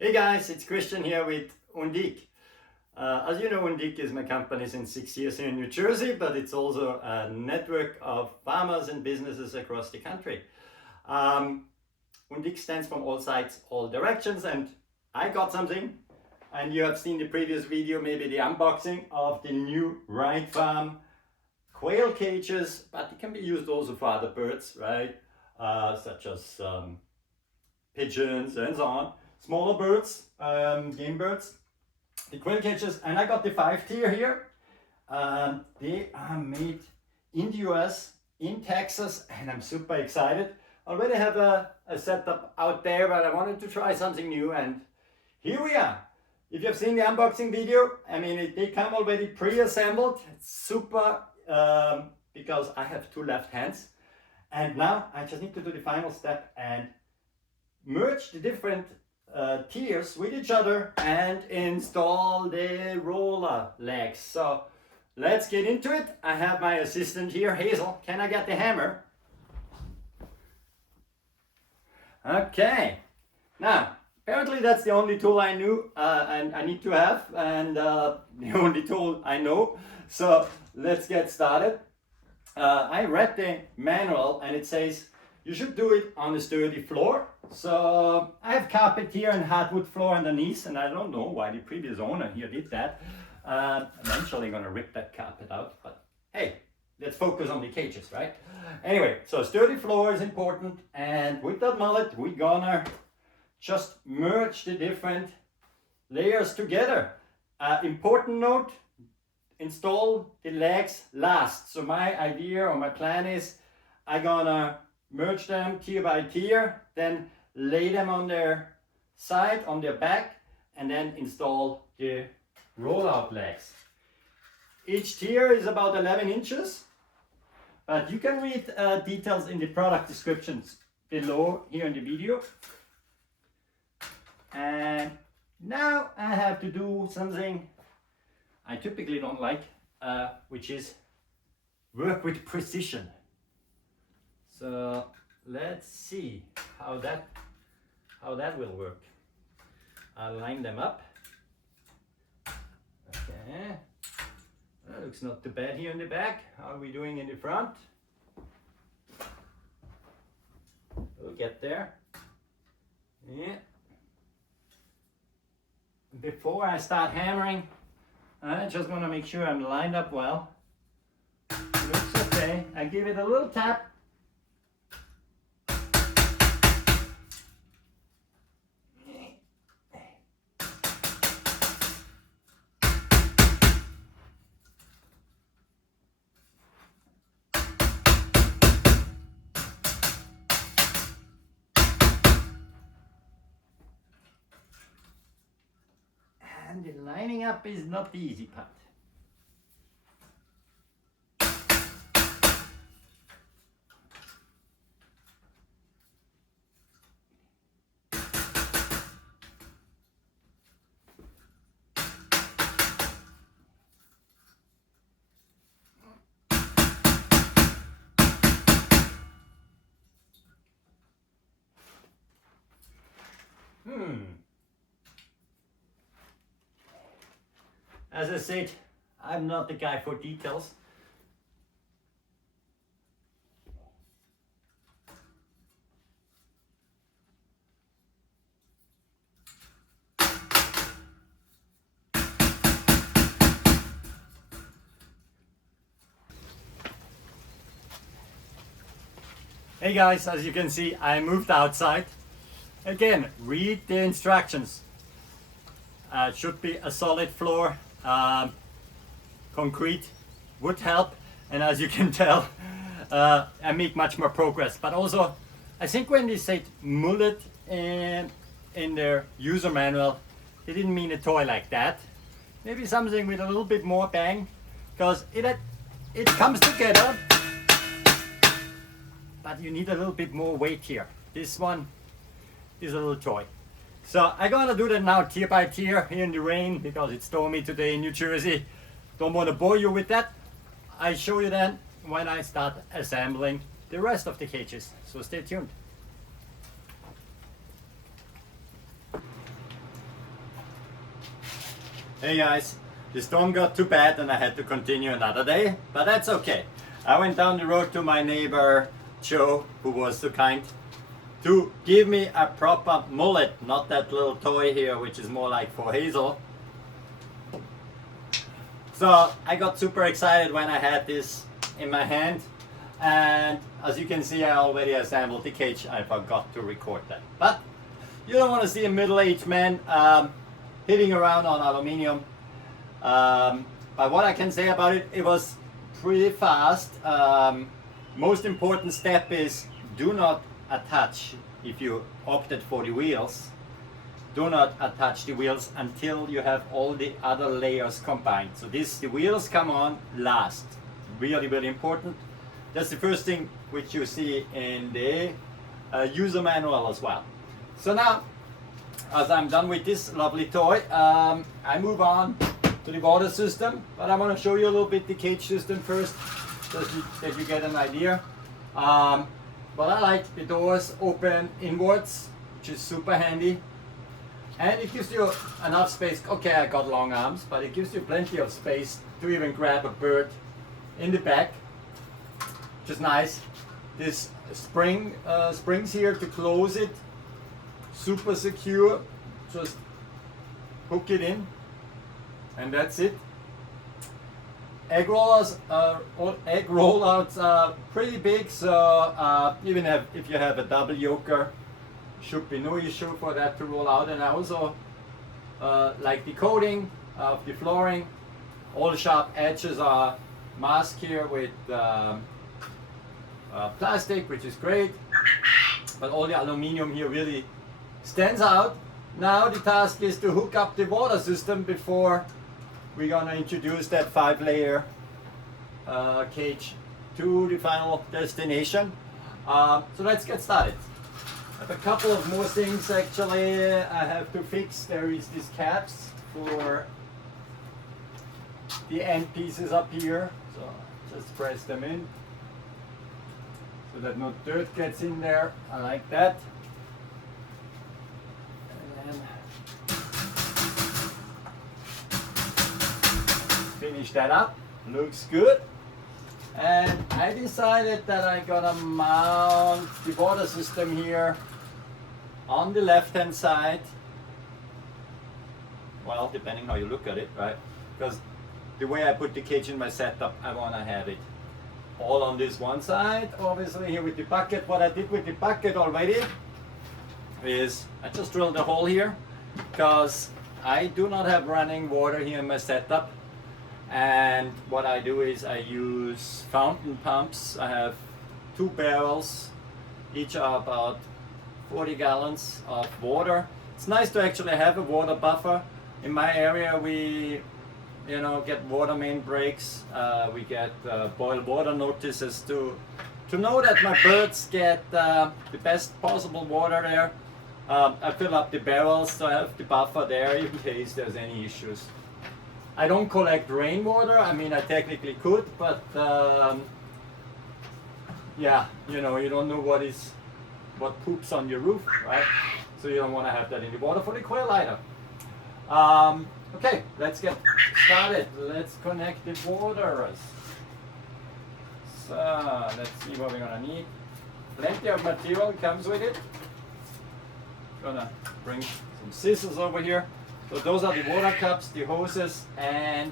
Hey guys, it's Christian here with Undique. As you know, Undique is my company since 6 years here in New Jersey, but it's also a network of farmers and businesses across the country. Undique stands from all sides, all directions, and I got something, and you have seen the previous video, maybe the unboxing of the new Right Farm quail cages, but it can be used also for other birds, right? Such as pigeons and so on. Smaller birds, game birds, the quail cages, and I got the 5-tier here. They are made in the US, in Texas, and I'm super excited. I already have a setup out there, but I wanted to try something new, and here we are. If you've seen the unboxing video, I mean, they come already pre-assembled. It's super because I have 2 left hands, and now I just need to do the final step and merge the different tiers with each other and install the roller legs. So let's get into it. I have my assistant here, Hazel. Can I get the hammer? Okay. Now, apparently that's the only tool I knew and I need to have, and the only tool I know. So let's get started. I read the manual and it says you should do it on a sturdy floor. So I have carpet here and hardwood floor underneath, and I don't know why the previous owner here did that. Eventually gonna rip that carpet out, but hey, let's focus on the cages, right? Anyway, so sturdy floor is important, and with that mallet, we're gonna just merge the different layers together. Important note, install the legs last. So my idea or my plan is I'm gonna merge them tier by tier, then lay them on their side, on their back, and then install the rollout legs. Each tier is about 11 inches, but you can read details in the product descriptions below here in the video. And now I have to do something I typically don't like, which is work with precision. So let's see how that will work. I'll line them up. Okay, that looks not too bad here in the back. How are we doing in the front? We'll get there. Yeah. Before I start hammering, I just want to make sure I'm lined up well. Looks okay. I give it a little tap. And the lining up is not the easy part. As I said, I'm not the guy for details. Hey guys, as you can see, I moved outside. Again, read the instructions. It should be a solid floor. Concrete would help, and as you can tell, I make much more progress. But also, I think when they said mullet in their user manual, they didn't mean a toy like that. Maybe something with a little bit more bang, because it comes together, but you need a little bit more weight here. This one is a little toy. So I'm gonna do that now tier by tier here in the rain because it's stormy today in New Jersey. Don't want to bore you with that. I show you then when I start assembling the rest of the cages. So stay tuned. Hey guys, the storm got too bad and I had to continue another day, but that's okay. I went down the road to my neighbor Joe, who was so kind to give me a proper mullet, not that little toy here which is more like for Hazel. So I got super excited when I had this in my hand, and as you can see I already assembled the cage. I forgot to record that, but you don't want to see a middle-aged man hitting around on aluminium. But what I can say about it, it was pretty fast. Most important step is do not attach, if you opted for the wheels, do not attach the wheels until you have all the other layers combined. So the wheels come on last. Really, really important. That's the first thing which you see in the user manual as well. So now, as I'm done with this lovely toy, I move on to the water system, but I want to show you a little bit the cage system first, so that you get an idea. But I like the doors open inwards, which is super handy, and it gives you enough space. Okay, I got long arms, but it gives you plenty of space to even grab a bird in the back, which is nice. This springs here to close it, super secure. Just hook it in and that's it. Egg rollouts are pretty big, so even if you have a double yoker, should be no issue for that to roll out. And I also like the coating of the flooring. All sharp edges are masked here with plastic, which is great, but all the aluminium here really stands out. Now the task is to hook up the water system before we're going to introduce that 5-layer cage to the final destination. So let's get started. I have a couple of more things actually I have to fix. There is these caps for the end pieces up here, so just press them in so that no dirt gets in there. I like that. And finish that up. Looks good. And I decided that I'm gonna mount the water system here on the left hand side. Well, depending how you look at it, right? Because the way I put the cage in my setup, I want to have it all on this one side. Obviously here with the bucket, what I did with the bucket already is I just drilled a hole here because I do not have running water here in my setup. And what I do is I use fountain pumps. I have 2 barrels, each are about 40 gallons of water. It's nice to actually have a water buffer. In my area we get water main breaks, we get boil water notices to know that my birds get the best possible water there. I fill up the barrels so I have the buffer there in case there's any issues. I don't collect rainwater. I mean, I technically could, but yeah, you don't know what poops on your roof, right? So you don't want to have that in the water for the quail either. Okay, let's get started. Let's connect the waters. So let's see what we're gonna need. Plenty of material comes with it. Gonna bring some scissors over here. So those are the water cups, the hoses, and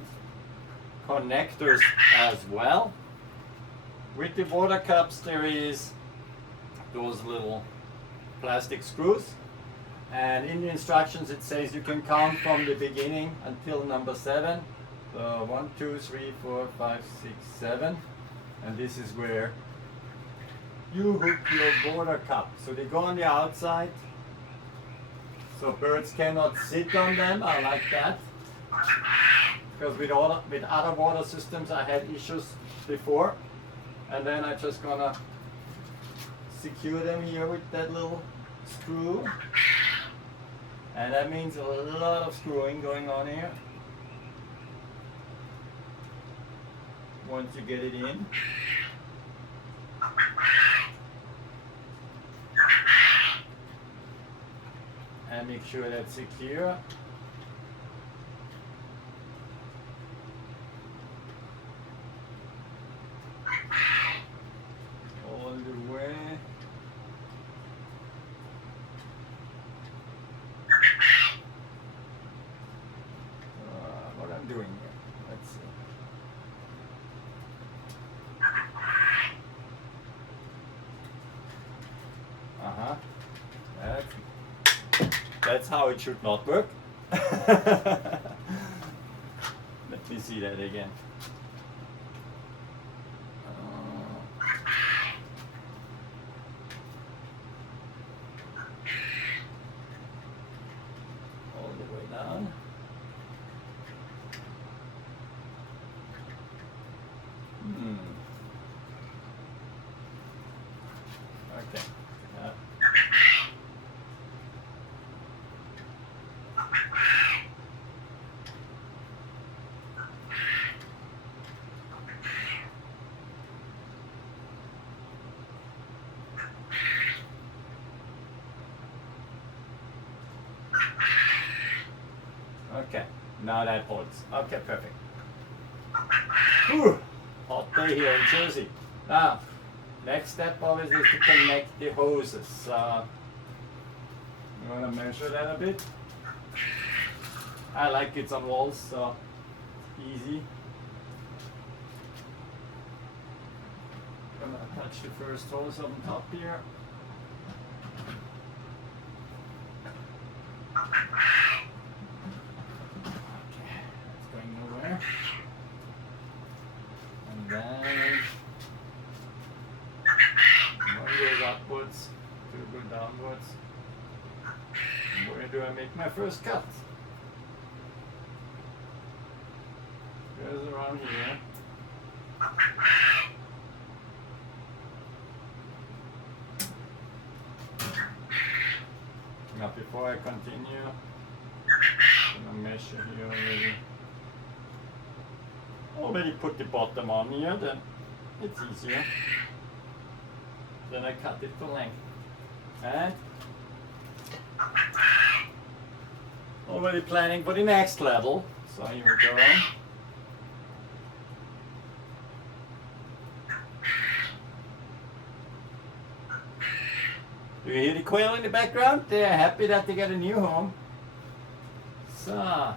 connectors as well. With the water cups there is those little plastic screws. And in the instructions it says you can count from the beginning until number 7. So 1, 2, 3, 4, 5, 6, 7. And this is where you hook your water cup. So they go on the outside. So birds cannot sit on them. I like that. Because with other water systems I had issues before. And then I'm just gonna secure them here with that little screw. And that means a lot of screwing going on here. Once you get it in. And make sure that's secure. that's how it should not work. Let me see that again. All the way down. Okay. Okay, now that holds. Okay, perfect. Whew. Hot day here in Jersey. Now, next step obviously is to connect the hoses. I'm going to measure that a bit. I like it on walls, so easy. I'm going to touch the first hose on top here. And then one goes upwards, two go downwards. Where do I make my first cut? Goes around here. Now before I continue, I'm gonna measure here already. Already put the bottom on here, then it's easier. Then I cut it to length. And already planning for the next level. So here we go. Do you hear the quail in the background? They're happy that they get a new home. So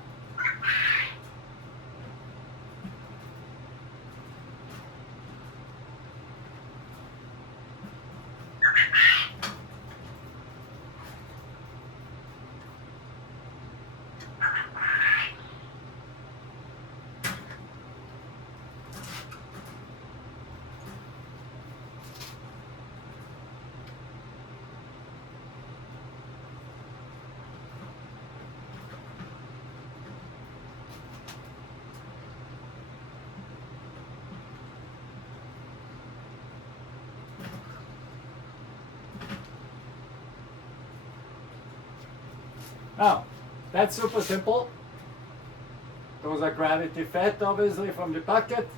now, that's super simple. Those are gravity fed, obviously, from the bucket.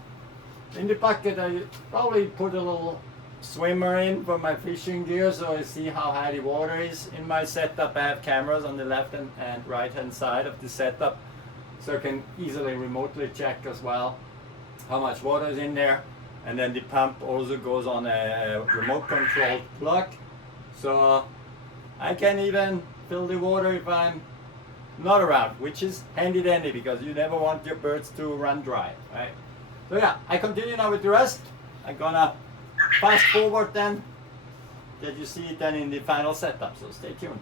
In the bucket, I probably put a little swimmer in for my fishing gear, so I see how high the water is. In my setup, I have cameras on the left and right hand side of the setup, so I can easily remotely check as well how much water is in there. And then the pump also goes on a remote controlled plug, so I can even fill the water if I'm not around, which is handy dandy because you never want your birds to run dry, right? So yeah, I continue now with the rest. I'm gonna fast forward then, that you see it then in the final setup, so stay tuned.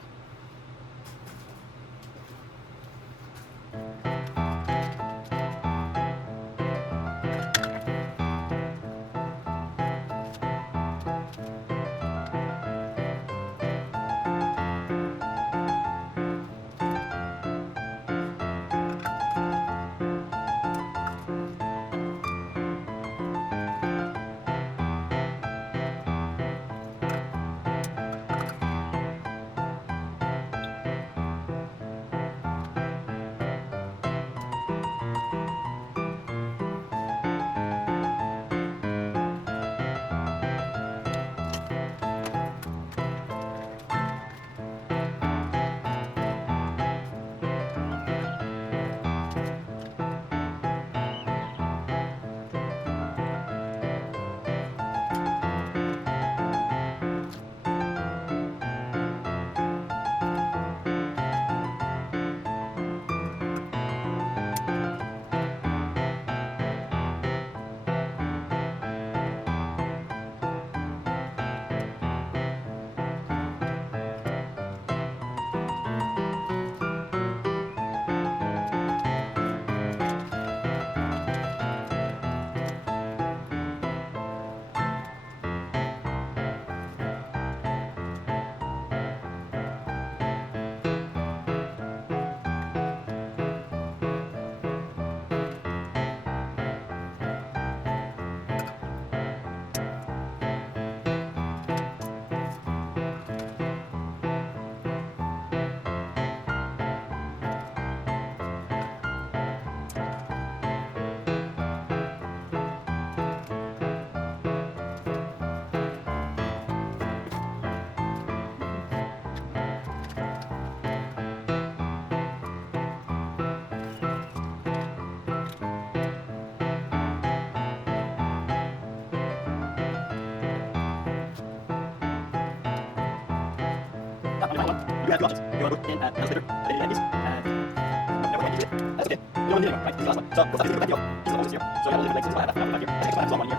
You have two options. You want to put in another splitter, and then you empties, and never going to use it. That's okay. You don't need it anymore, right? This is the last one. So we'll start this with plenty of.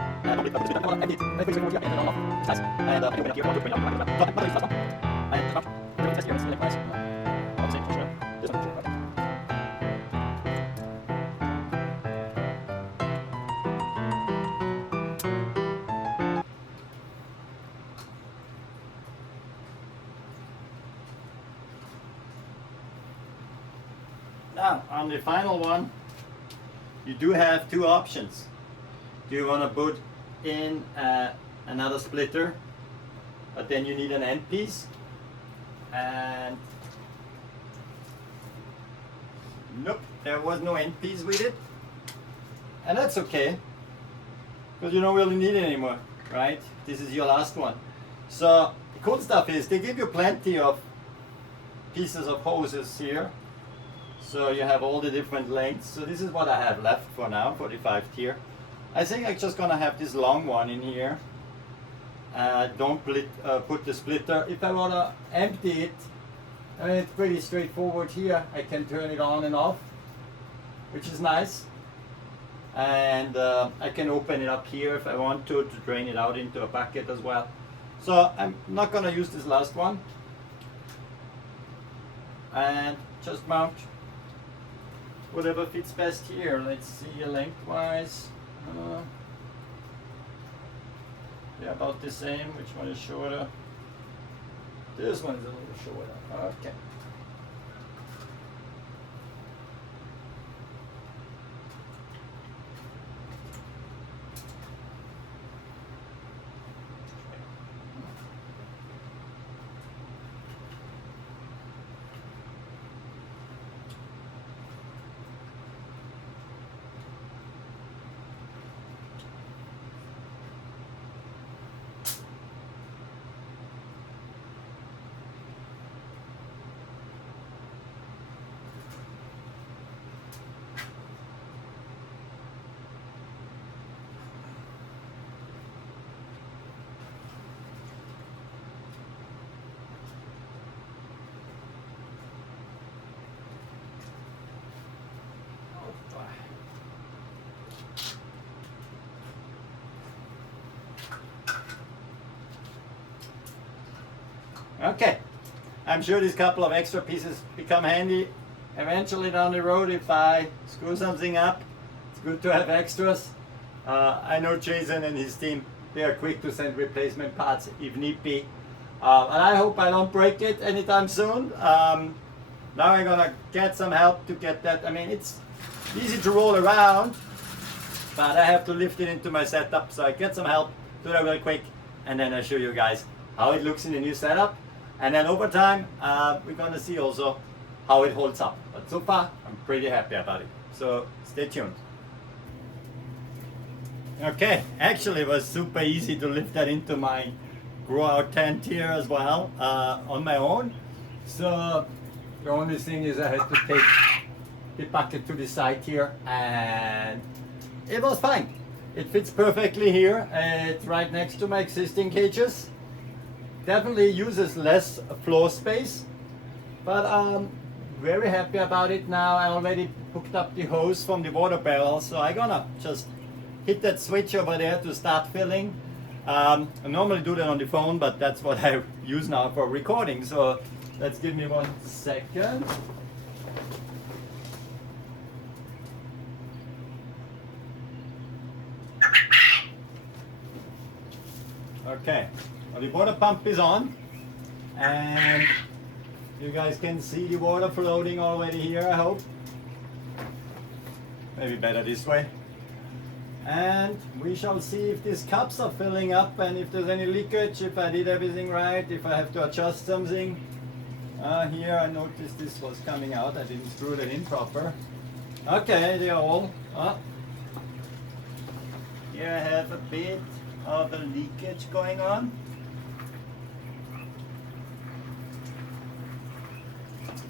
This is the hoses here. So you have all the different lengths. This is what I have. I have here. I think I have some one here. And I'll put this with empty. Then put it here, and then on off. It's nice. And I open it up here. I want to bring it up. So I'm not going to use this last one. And just about. We're going to test here. It's lengthwise. All the same. Sure. This one. Sure. Okay. Now, on the final one, you do have two options. Do you want to put in another splitter, but then you need an end piece? And nope, there was no end piece with it. And that's okay, because you don't really need it anymore, right? This is your last one. So the cool stuff is they give you plenty of pieces of hoses here. So you have all the different lengths. So this is what I have left for now, 45 tier. I think I'm just gonna have this long one in here. Don't put the splitter. If I wanna empty it, I mean, it's pretty straightforward here. I can turn it on and off, which is nice. And I can open it up here if I want to drain it out into a bucket as well. So I'm not gonna use this last one. And just mount whatever fits best here. Let's see lengthwise. They're about the same. Which one is shorter? This one is a little shorter. Okay. Okay, I'm sure these couple of extra pieces become handy eventually down the road if I screw something up. It's good to have extras. I know Jason and his team, they are quick to send replacement parts if need be. And I hope I don't break it anytime soon. Now I'm gonna get some help to get that. I mean, it's easy to roll around, but I have to lift it into my setup, so I get some help, do that real quick, and then I'll show you guys how it looks in the new setup. And then over time, we're gonna see also how it holds up. But so far, I'm pretty happy about it. So stay tuned. Okay, actually it was super easy to lift that into my grow out tent here as well, on my own. So the only thing is I had to take the bucket to the side here, and it was fine. It fits perfectly here. It's right next to my existing cages. Definitely uses less floor space, but I'm very happy about it now. I already hooked up the hose from the water barrel, so I'm gonna just hit that switch over there to start filling. I normally do that on the phone, but that's what I use now for recording. So let's give me 1 second. Okay, well, the water pump is on, and you guys can see the water floating already here, I hope. Maybe better this way. And we shall see if these cups are filling up and if there's any leakage, if I did everything right, if I have to adjust something. Here I noticed this was coming out, I didn't screw it in proper. Okay, they are all up. Here I have a bit of a leakage going on.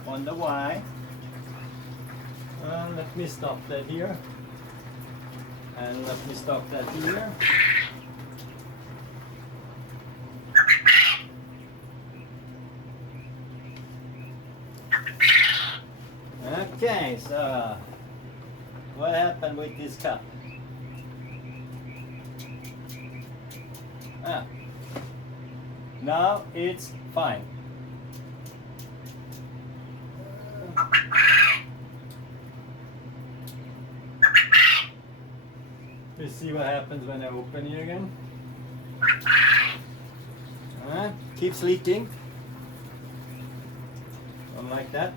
Wonder why. Let me stop that here. And let me stop that here. Okay, so what happened with this cup? Now it's fine. Let's see what happens when I open it again. Keeps leaking. Don't like that.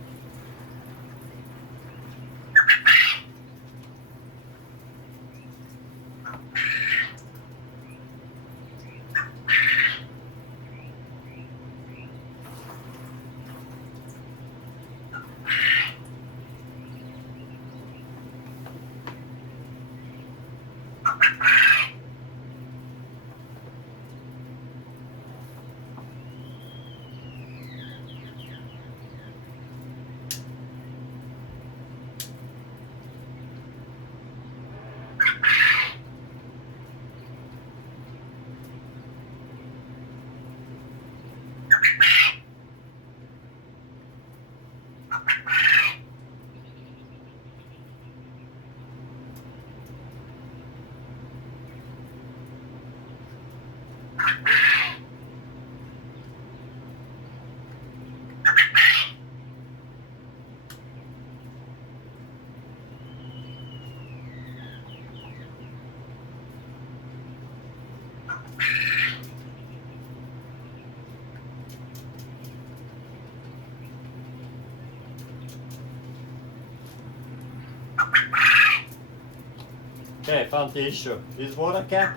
Okay, found the issue. This water cap,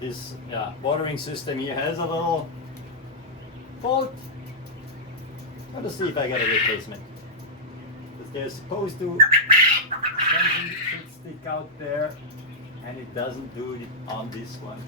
this watering system here has a little fault. Let's see if I get a replacement. Because they're supposed to, something should stick out there, and it doesn't do it on this one.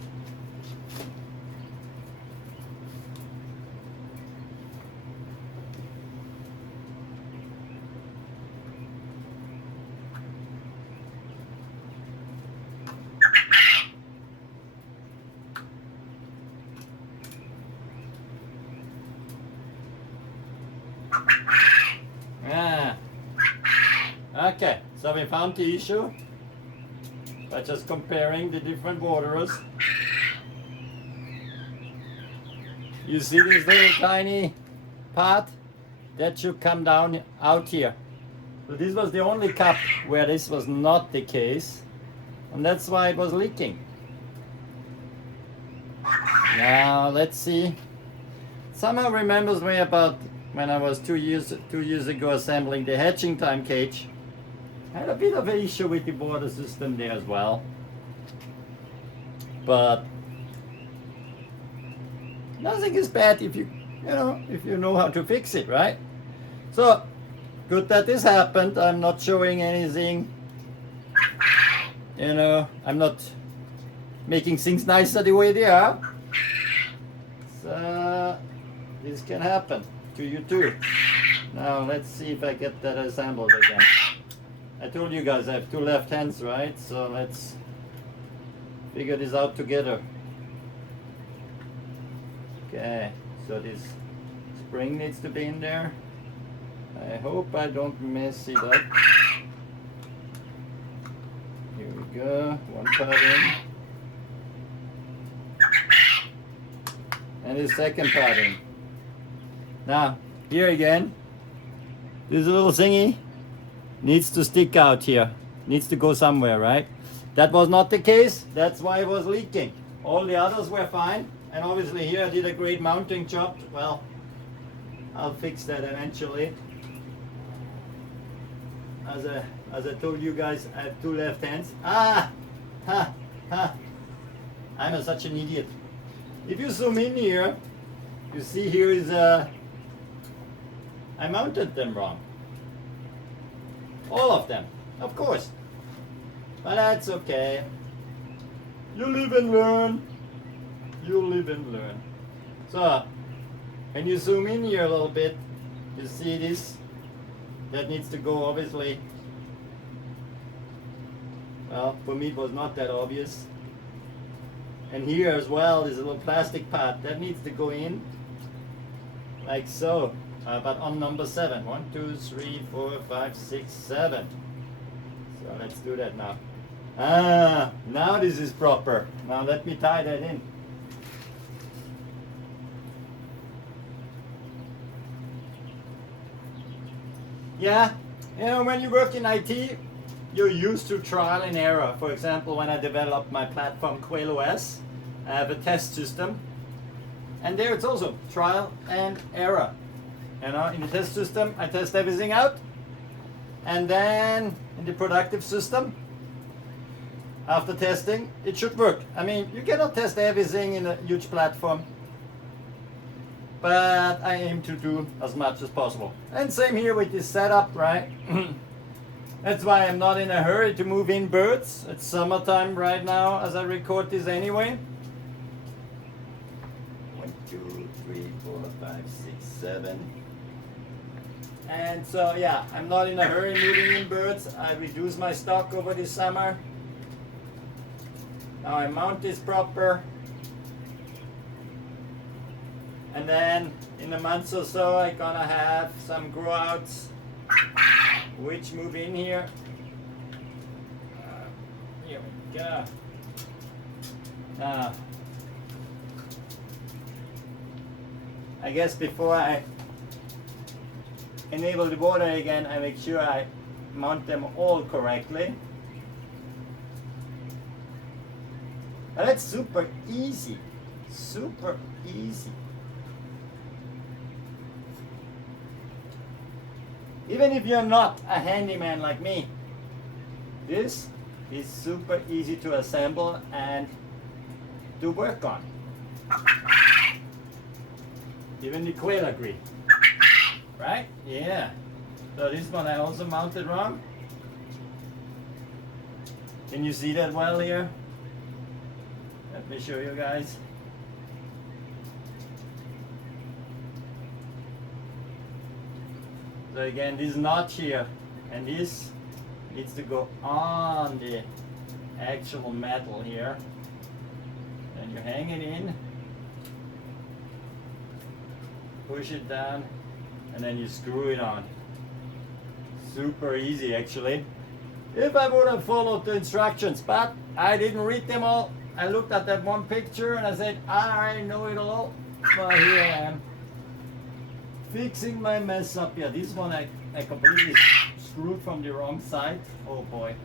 Okay, so we found the issue by just comparing the different waterers. You see this little tiny part? That should come down out here. So this was the only cup where this was not the case, and that's why it was leaking. Now let's see. Somehow remembers me about when I was two years ago assembling the hatching time cage. I had a bit of an issue with the water system there as well, but nothing is bad if you know how to fix it, right? So good that this happened. I'm not showing anything, I'm not making things nicer the way they are. So this can happen to you too. Now let's see if I get that assembled again. I told you guys I have two left hands, right? So let's figure this out together. Okay, so this spring needs to be in there. I hope I don't mess it up. Here we go, one part in. And the second part in. Now, here again, this little thingy needs to stick out here. Needs to go somewhere, right? That was not the case. That's why it was leaking. All the others were fine. And obviously here I did a great mounting job. Well, I'll fix that eventually. As I told you guys, I have two left hands. I'm such an idiot. If you zoom in here, you see here is I mounted them wrong. All of them, of course. But that's okay. You live and learn. You live and learn. So, when you zoom in here a little bit, you see this. That needs to go, obviously. Well, for me it was not that obvious. And here as well is a little plastic part. That needs to go in, like so. but on number 7. 1, 2, 3, 4, 5, 6, 7. So let's do that now. Now this is proper. Now let me tie that in. Yeah, you know, when you work in IT, you're used to trial and error. For example, when I developed my platform Quail OS, I have a test system, and there it's also trial and error. You know, in the test system, I test everything out, and then in the productive system, after testing, it should work. I mean, you cannot test everything in a huge platform, but I aim to do as much as possible. And same here with this setup, right? That's why I'm not in a hurry to move in birds. It's summertime right now as I record this anyway. 1, 2, 3, 4, 5, 6, 7. And so yeah, I'm not in a hurry moving in birds. I reduce my stock over the summer. Now I mount this proper. And then in a month or so I'm gonna have some grow outs which move in here. Here we go. Now, I guess before I enable the water again, I make sure I mount them all correctly. And that's super easy. Super easy. Even if you're not a handyman like me, this is super easy to assemble and to work on. Even the quail agree. Right? Yeah. So this one I also mounted wrong. Can you see that well here? Let me show you guys. So again, this notch here, and this needs to go on the actual metal here. And you hang it in, push it down, and then you screw it on. Super easy actually. If I would have followed the instructions, but I didn't read them all. I looked at that one picture and I said, I know it all. Well, here I am. Fixing my mess up. Yeah, this one I completely screwed from the wrong side. Oh boy.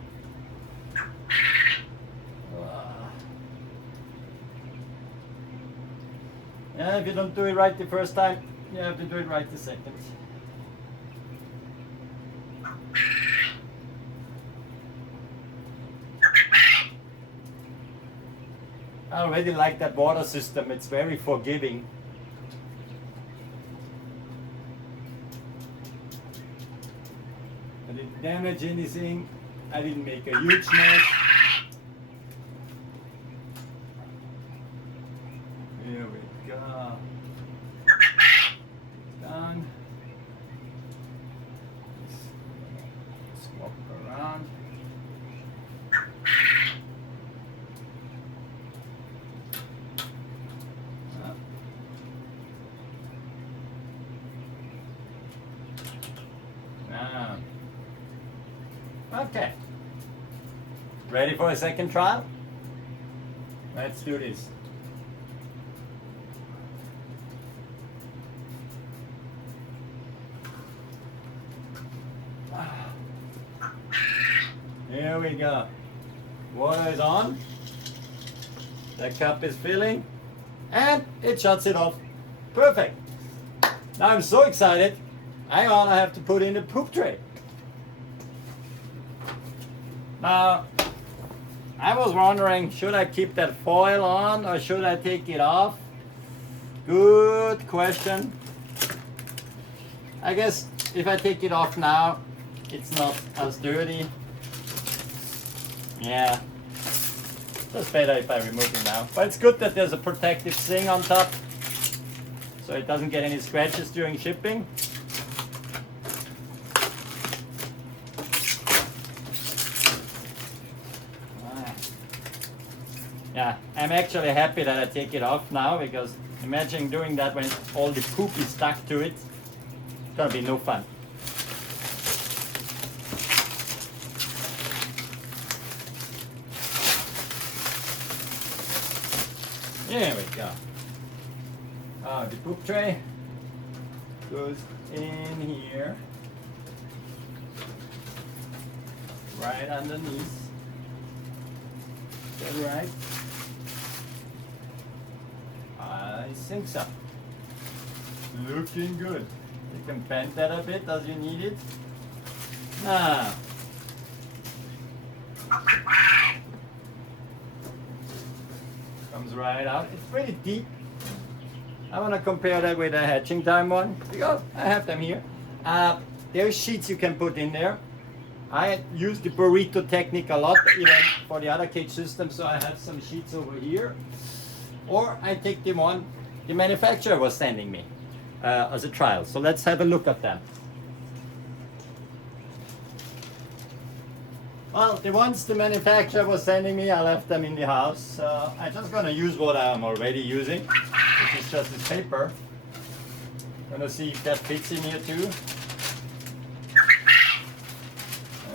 Yeah, if you don't do it right the first time, you have to do it right the second. I already like that water system. It's very forgiving. I didn't damage anything. I didn't make a huge mess. Here we go. Done. Swap around. Okay. Ready for a second trial? Let's do this. Here we go. Water is on. The cup is filling. And it shuts it off. Perfect. Now I'm so excited. I only have to put in the poop tray. Now, I was wondering, should I keep that foil on or should I take it off? Good question. I guess if I take it off now, it's not as dirty. Yeah, that's better if I remove it now. But it's good that there's a protective thing on top, so it doesn't get any scratches during shipping. Yeah, I'm actually happy that I take it off now, because imagine doing that when all the poop is stuck to it. It's gonna be no fun. There we go. The poop tray goes in here, right underneath. Is that right? I think so. Looking good. You can bend that a bit as you need it. Now, comes right out. It's pretty deep. I want to compare that with a hatching time one because I have them here. There's sheets you can put in there. I use the burrito technique a lot, even for the other cage system, so I have some sheets over here. Or I take the one the manufacturer was sending me as a trial. So let's have a look at them. Well, the ones the manufacturer was sending me, I left them in the house. So I'm just gonna use what I'm already using, which is just this paper. Gonna see if that fits in here too.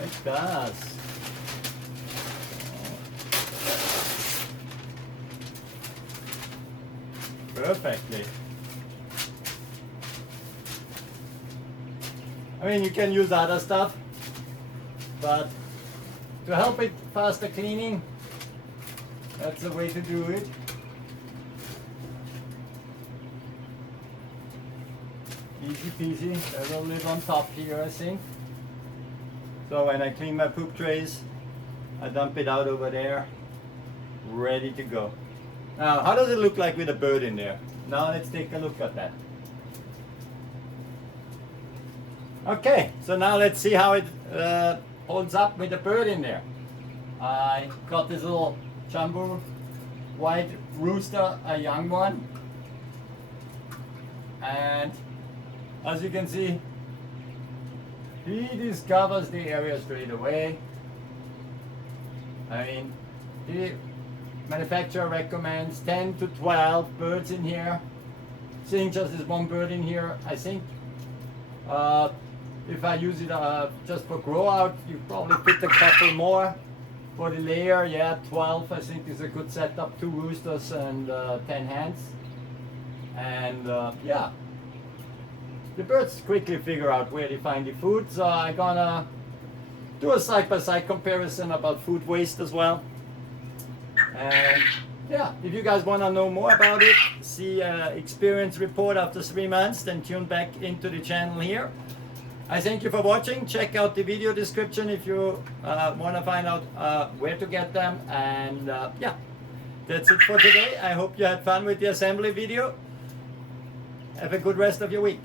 It does. Perfectly. I mean, you can use other stuff, but to help it faster cleaning, that's the way to do it. Easy peasy. There's a lid on top here, I think. So when I clean my poop trays, I dump it out over there, ready to go. Now, how does it look like with a bird in there? Now let's take a look at that. Okay, so now let's see how it holds up with the bird in there. I got this little jumbo white rooster, a young one. And as you can see, he discovers the area straight away. I mean, the manufacturer recommends 10 to 12 birds in here. Seeing just this one bird in here, I think if I use it just for grow out, you probably fit a couple more. For the layer, yeah, 12 I think is a good setup. 2 roosters and 10 hens. And yeah, the birds quickly figure out where they find the food. So I'm gonna do a side-by-side comparison about food waste as well. And yeah, if you guys want to know more about it, see experience report after 3 months, then tune back into the channel here. I thank you for watching. Check out the video description if you want to find out where to get them. And yeah, that's it for today. I hope you had fun with the assembly video. Have a good rest of your week.